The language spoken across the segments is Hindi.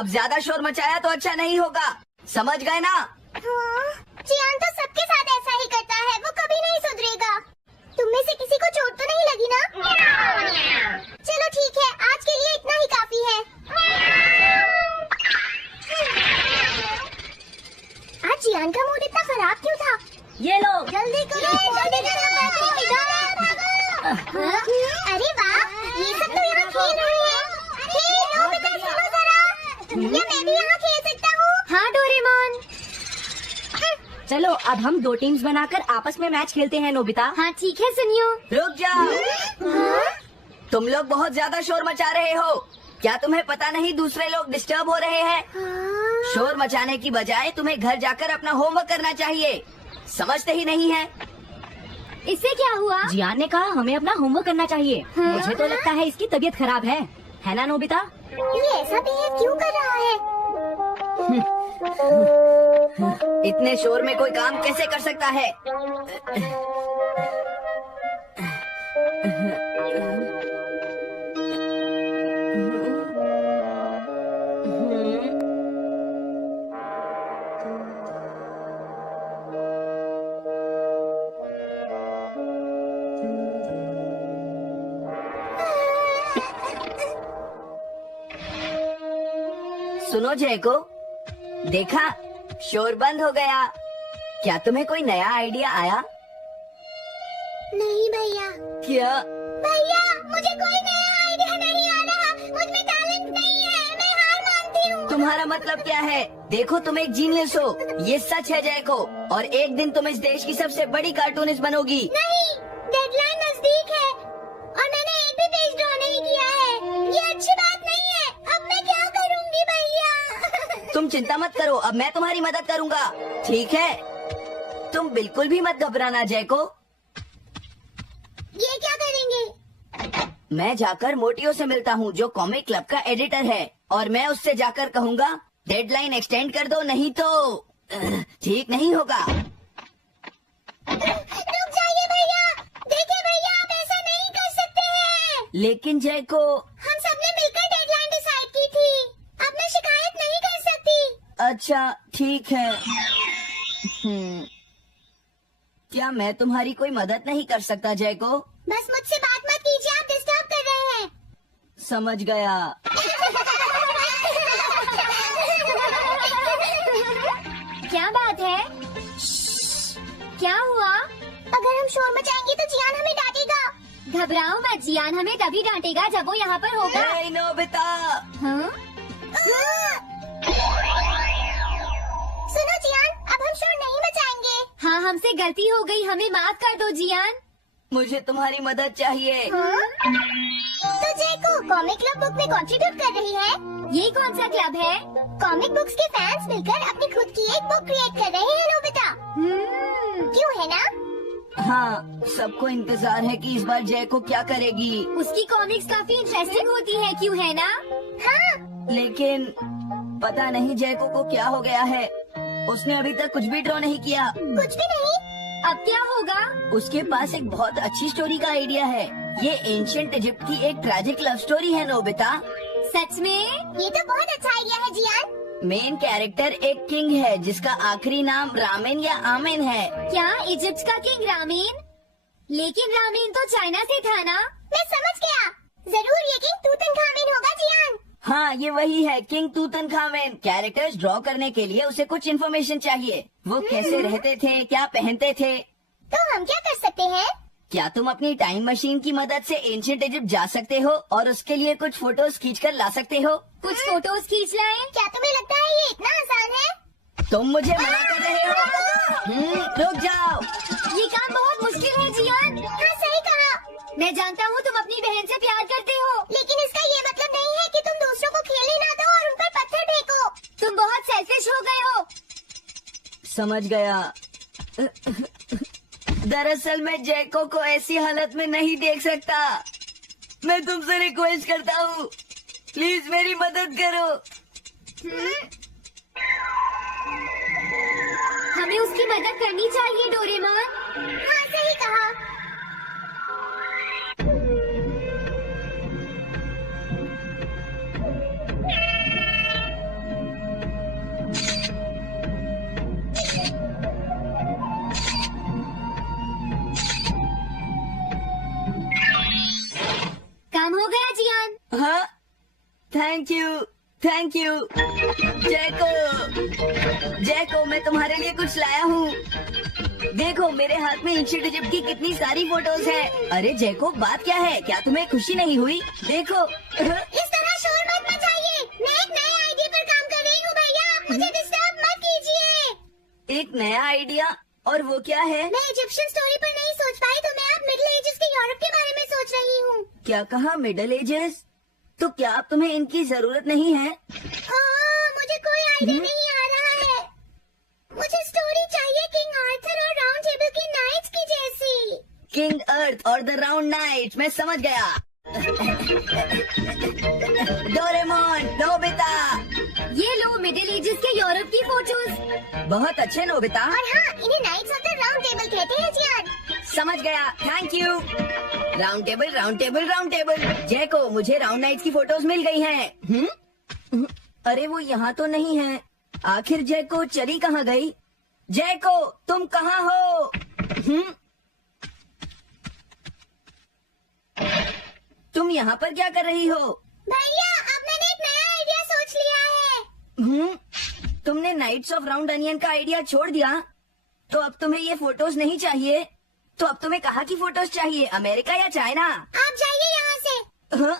अब ज्यादा शोर मचाया तो अच्छा नहीं होगा, समझ गए ना? जियान तो सबके साथ ऐसा ही करता है, वो कभी नहीं सुधरेगा। तुम में से किसी को चोट तो नहीं लगी ना? चलो ठीक है, आज के लिए इतना ही काफी है। आज जियान का मूड इतना खराब क्यों था? ये लो। जल्दी करो, जल्दी करो, अरे वाह, ये सब तो यहाँ खेल रहे हैं। नोबिता सुनो जरा, क्या मैं भी यहाँ खेल सकता हूँ? हाँ डोरेमोन। चलो अब हम 2 टीम्स बनाकर आपस में मैच खेलते हैं नोबिता। हाँ ठीक है सुनियो। रुक जाओ, तुम लोग बहुत ज्यादा शोर मचा रहे हो। क्या तुम्हें पता नहीं दूसरे लोग डिस्टर्ब हो रहे हैं? शोर मचाने की बजाय तुम्हें घर जाकर अपना होमवर्क करना चाहिए, समझते ही नहीं है? इससे क्या हुआ? जियान ने कहा हमें अपना होमवर्क करना चाहिए। मुझे तो लगता है इसकी तबीयत खराब है ना नोबिता? ये ऐसा बिहेव क्यों कर रहा है? इतने शोर में कोई काम कैसे कर सकता है? सुनो जयको, देखा शोर बंद हो गया। क्या तुम्हें कोई नया आइडिया आया? नहीं भैया। क्या? भैया मुझे कोई नया आइडिया नहीं आ रहा, मुझ में टैलेंट नहीं है, मैं हार मानती हूँ। तुम्हारा मतलब क्या है? देखो तुम एक जीनियस हो, ये सच है जयको, और एक दिन तुम इस देश की सबसे बड़ी कार्टूनिस्ट बनोगी। नहीं, डेडलाइन नजदीक है और मैंने एक भी पेज ड्रॉ नहीं किया है। ये अच्छी बात नहीं है, अब मैं क्या करूँगी भैया? तुम चिंता मत करो, अब मैं तुम्हारी मदद करूँगा, ठीक है? तुम बिल्कुल भी मत घबराना जयको। ये क्या करेंगे? मैं जाकर मोटियो से मिलता हूँ, जो कॉमिक क्लब का एडिटर है, और मैं उससे जाकर कहूँगा डेडलाइन एक्सटेंड कर दो, नहीं तो ठीक नहीं होगा। रुक जाइए भैया, देखिए भैया आप ऐसा नहीं कर सकते हैं। लेकिन जयको, हम सबने मिलकर डेडलाइन डिसाइड की थी, अब मैं शिकायत नहीं कर सकती। अच्छा ठीक है। क्या मैं तुम्हारी कोई मदद नहीं कर सकता जयको? बस मुझसे बात मत कीजिए, आप डिस्टर्ब कर रहे हैं। समझ गया। क्या बात है? क्या हुआ? अगर हम शोर मचाएंगे तो जियान हमें डांटेगा। घबराओ मत, जियान हमें तभी डांटेगा जब वो यहाँ पर होगा। हे नोबिता। हाँ? सुनो जियान, अब हम शोर नहीं मचाएंगे। हाँ हमसे गलती हो गई, हमें माफ कर दो जियान। मुझे तुम्हारी मदद चाहिए। तो जयको कॉमिक क्लब बुक में कंट्रीब्यूट कर रही है। ये कौन सा क्लब है? कॉमिक बुक्स के फैंस मिलकर अपनी खुद की एक बुक क्रिएट कर रहे हैं नोबिता। क्यों है ना? हाँ, सबको इंतजार है कि इस बार जयको क्या करेगी। उसकी कॉमिक्स काफी इंटरेस्टिंग होती है, क्यों है ना? हाँ। लेकिन पता नहीं जयको को क्या हो गया है, उसने अभी तक कुछ भी ड्रॉ नहीं किया। कुछ भी नहीं? अब क्या होगा? उसके पास एक बहुत अच्छी स्टोरी का आइडिया है। ये एंशिएंट इजिप्ट की एक ट्रैजिक लव स्टोरी है नोबिता। सच में? ये तो बहुत अच्छा आइडिया है जियान। मेन कैरेक्टर एक किंग है जिसका आखिरी नाम रामेन या आमेन है। क्या इजिप्ट का किंग रामेन? लेकिन रामेन तो चाइना से था ना? मैं समझ गया, जरूर ये किंग तूतनखामेन होगा जियान। हाँ ये वही है, किंग तूतनखामेन। कैरेक्टर्स ड्रॉ करने के लिए उसे कुछ इन्फॉर्मेशन चाहिए। वो कैसे रहते थे, क्या पहनते थे। तो हम क्या कर सकते हैं? क्या तुम अपनी टाइम मशीन की मदद से एंशिएंट इजिप्ट जा सकते हो और उसके लिए कुछ फोटोज खींचकर ला सकते हो? कुछ फोटोज खींच लाएं? क्या तुम्हें लगता है ये इतना आसान है? तुम मुझे मना कर रहे हो? रुक जाओ। ये काम बहुत मुश्किल है जियान। हाँ सही कहा। मैं जानता हूँ तुम अपनी बहन से प्यार करते हो, लेकिन इसका ये मतलब नहीं है कि तुम दूसरों को खेलने ना दो और उन पर पत्थर फेंको। तुम बहुत सेल्फिश हो गए हो। समझ गया। दरअसल मैं जैको को ऐसी हालत में नहीं देख सकता। मैं तुमसे रिक्वेस्ट करता हूँ, प्लीज मेरी मदद करो। हमें उसकी मदद करनी चाहिए डोरेमोन। हाँ सही कहा। थैंक यू जैको, मैं तुम्हारे लिए कुछ लाया हूँ। देखो मेरे हाथ में एंशिएंट इजिप्ट की कितनी सारी फोटोज है। अरे जैको, बात क्या है? क्या तुम्हें खुशी नहीं हुई? देखो। इस तरह शोर मत मचाइए। मैं एक नए आइडिया पर काम कर रही हूँ भैया, आप मुझे डिस्टर्ब मत कीजिए। एक नया आइडिया? और वो क्या है? मैं इजिप्शियन स्टोरी पर नहीं सोच पाई तो मैं अब मिडिल एजेस के यूरोप के बारे में सोच रही हूँ। क्या कहा? Middle edges? तो क्या अब तुम्हें इनकी जरूरत नहीं है? मुझे कोई आइडिया नहीं आ रहा है। मुझे स्टोरी चाहिए किंग आर्थर और राउंड टेबल की नाइट्स की जैसी। किंग अर्थ और द राउंड नाइट, मैं समझ गया। Doraemon, Nobita. ये लो मिडिल एजेस के यूरोप की फोटोज। बहुत अच्छे नोबिता। और हाँ, इन्हें knights of the round table कहते हैं जियान। समझ गया, thank you. Round table, round table, round table. Jaiko, मुझे राउंड नाइट्स की फोटोज मिल गई हैं। अरे वो यहाँ तो नहीं है। आखिर जैको चली कहाँ गई? जैको, तुम कहाँ हो? तुम यहाँ पर क्या कर रही हो? भैया, अब मैंने एक नया आइडिया सोच लिया है। तुमने नाइट्स ऑफ राउंड अनियन का आइडिया छोड़ दिया? तो अब तुम्हें ये फोटोज नहीं चाहिए? तो अब तुम्हें कहाँ की फोटोज चाहिए, अमेरिका या चाइना? आप जाइए यहाँ से। हाँ?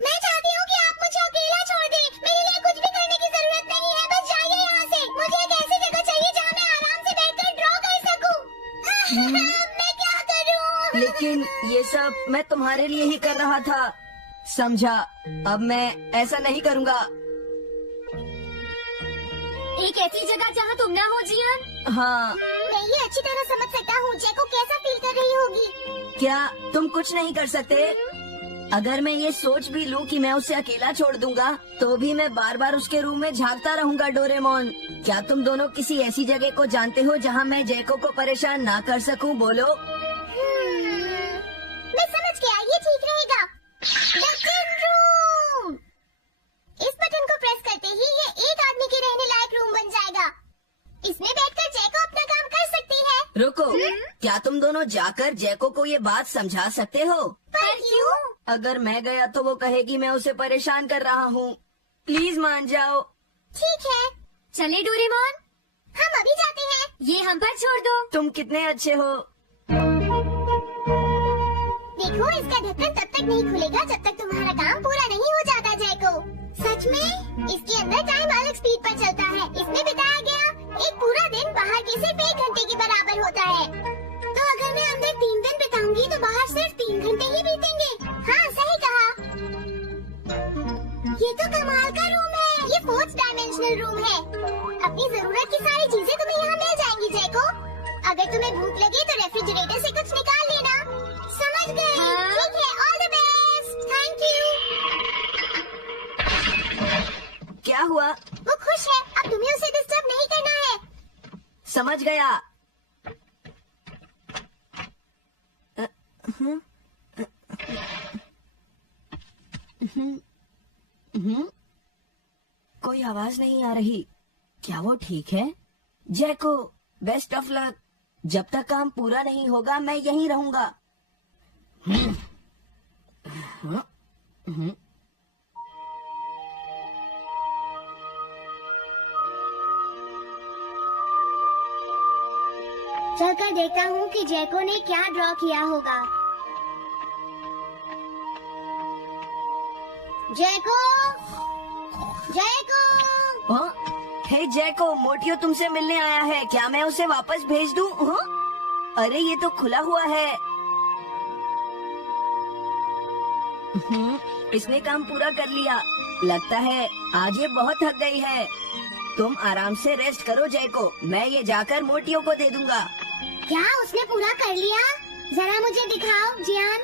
मैं चाहती हूँ कि आप मुझे अकेला छोड़ दें। मेरे लिए कुछ भी करने की जरूरत नहीं है, बस जाइए यहाँ से। मुझे एक ऐसी जगह चाहिए जहाँ मैं आराम से बैठकर ड्रॉ कर सकूँ। मैं क्या करूँ? लेकिन ये सब मैं तुम्हारे लिए ही कर रहा था, समझा? अब मैं ऐसा नहीं करूँगा। एक ऐसी जगह जहाँ तुम ना हो जियान। हाँ। मैं ये अच्छी तरह समझ सकता हूँ जैको कैसा फील कर रही होगी। क्या तुम कुछ नहीं कर सकते? अगर मैं ये सोच भी लूं कि मैं उसे अकेला छोड़ दूंगा, तो भी मैं बार बार उसके रूम में झांकता रहूंगा। डोरेमोन, क्या तुम दोनों किसी ऐसी जगह को जानते हो जहाँ मैं जैको को परेशान ना कर सकूं? बोलो। मैं समझ गया, ये ठीक रहेगा। The tin room। इस बटन को प्रेस करते ही ये एक आदमी के रहने लायक रूम बन जाएगा। इसमें बैठकर जैको अपना काम कर सकती है। रुको, क्या तुम दोनों जाकर जैको को ये बात समझा सकते हो? पर क्यों? अगर मैं गया तो वो कहेगी मैं उसे परेशान कर रहा हूँ। प्लीज मान जाओ। ठीक है, चले डोरेमोन, हम अभी जाते हैं। ये हम पर छोड़ दो। तुम कितने अच्छे हो। देखो, इसका ढक्कन तब तक नहीं खुलेगा जब तक तुम्हारा काम पूरा नहीं हो जाता जैको। सच में? इसके अंदर टाइम अलग स्पीड पर चलता है। इसमें बिताया गया एक पूरा दिन बाहर के सिर्फ 1 घंटे के बराबर होता है। तो अगर मैं अंदर 3 दिन बिताऊंगी तो बाहर सिर्फ 3 घंटे ही बीतेंगे। हाँ, सही कहा। ये तो कमाल का रूम है। ये 4th डायमेंशनल रूम है। अपनी जरूरत की सारी चीजें तुम्हें यहाँ मिल जाएंगी जैको। अगर तुम्हें भूख लगे तो रेफ्रिजरेटर से कुछ निकाल लेना। समझ गए? हाँ? ठीक है, all the best. Thank you. क्या हुआ? वो खुश है, अब तुम्हें उसे डिस्टर्ब नहीं करना है। समझ गया। कोई आवाज नहीं आ रही। क्या वो ठीक है? जैको, बेस्ट ऑफ लक। जब तक काम पूरा नहीं होगा मैं यहीं रहूंगा। चलकर देखता हूँ कि जैको ने क्या ड्रॉ किया होगा। जैको, जैको। हे जैको, मोटियो तुमसे मिलने आया है। क्या मैं उसे वापस भेज दूं? अरे ये तो खुला हुआ है। इसने काम पूरा कर लिया। लगता है आज ये बहुत थक गई है। तुम आराम से रेस्ट करो जैको, मैं ये जाकर मोटियो को दे दूंगा। क्या उसने पूरा कर लिया? जरा मुझे दिखाओ जियान।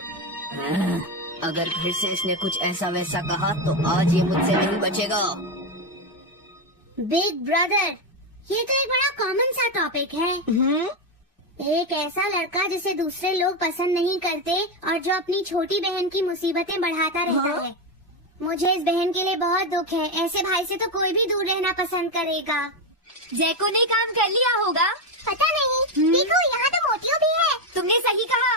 अगर फिर से इसने कुछ ऐसा वैसा कहा तो आज ये मुझसे नहीं बचेगा। बिग ब्रदर, ये तो एक बड़ा कॉमन सा टॉपिक है। एक ऐसा लड़का जिसे दूसरे लोग पसंद नहीं करते और जो अपनी छोटी बहन की मुसीबतें बढ़ाता रहता है। मुझे इस बहन के लिए बहुत दुख है। ऐसे भाई से तो कोई भी दूर रहना पसंद करेगा। जैको ने काम कर लिया होगा। पता नहीं। देखो, यहाँ तो मोटियो भी है। तुमने सही कहा।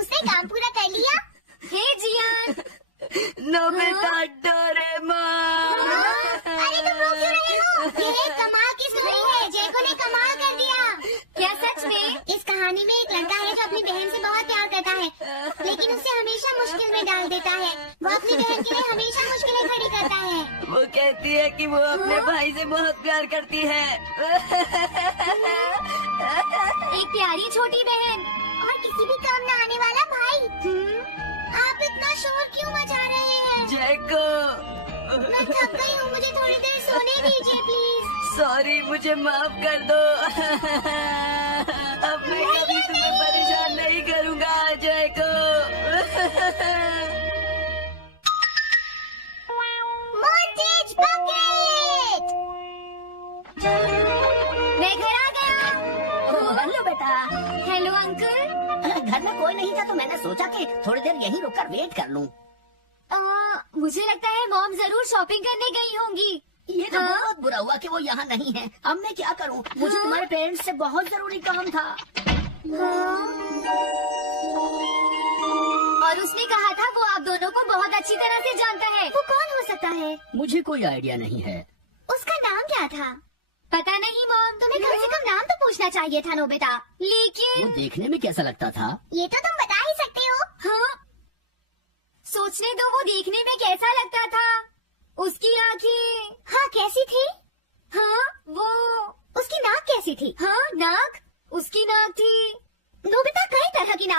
उसने काम पूरा कर लिया। हे जियान, नोबिता डोरेमोन। अरे तुम रो क्यों रहे हो? ये एक कमाल की स्टोरी है। जयको ने कमाल कर दिया। क्या सच में? इस कहानी में एक लड़का है जो अपनी बहन से बहुत प्यार करता है, लेकिन उसे हमेशा मुश्किल में डाल देता है। वो अपनी बहन के लिए हमेशा मुश्किलें खड़ी करता है। वो कहती है कि वो अपने भाई से बहुत प्यार करती है। एक प्यारी छोटी बहन और किसी भी काम न आने वाला भाई। आप इतना शोर क्यों मचा रहे हैं? जयको, मैं थक गई हूँ, मुझे थोड़ी देर सोने दीजिए प्लीज। सॉरी, मुझे माफ कर दो। अब मैं कभी तुम्हें परेशान नहीं करूँगा जयको। Montage bucket. मैं घर आ गया। हेलो बेटा। Hello uncle. घर में कोई नहीं था तो मैंने सोचा कि थोड़ी देर यहीं रुककर वेट कर लूं। मुझे लगता है मॉम जरूर शॉपिंग करने गई होंगी। ये तो हाँ? बहुत बुरा हुआ कि वो यहाँ नहीं है। अब मैं क्या करूँ? मुझे हाँ? तुम्हारे पेरेंट्स से बहुत जरूरी काम था। और उसने कहा था वो आप दोनों को बहुत अच्छी तरह से जानता है। वो कौन हो सकता है? मुझे कोई आइडिया नहीं है। उसका नाम क्या था? पता नहीं मॉम, तुम्हें कम से कम नाम तो पूछना चाहिए था नोबिता। वो लेकिन देखने में कैसा लगता था? ये तो तुम बता ही सकते हो। हाँ, सोचने दो वो देखने में कैसा लगता था। उसकी आंखें, हाँ कैसी थी? हाँ वो, उसकी नाक कैसी थी? हाँ नाक, उसकी नाक थी। नोबिता कई तरह की नाक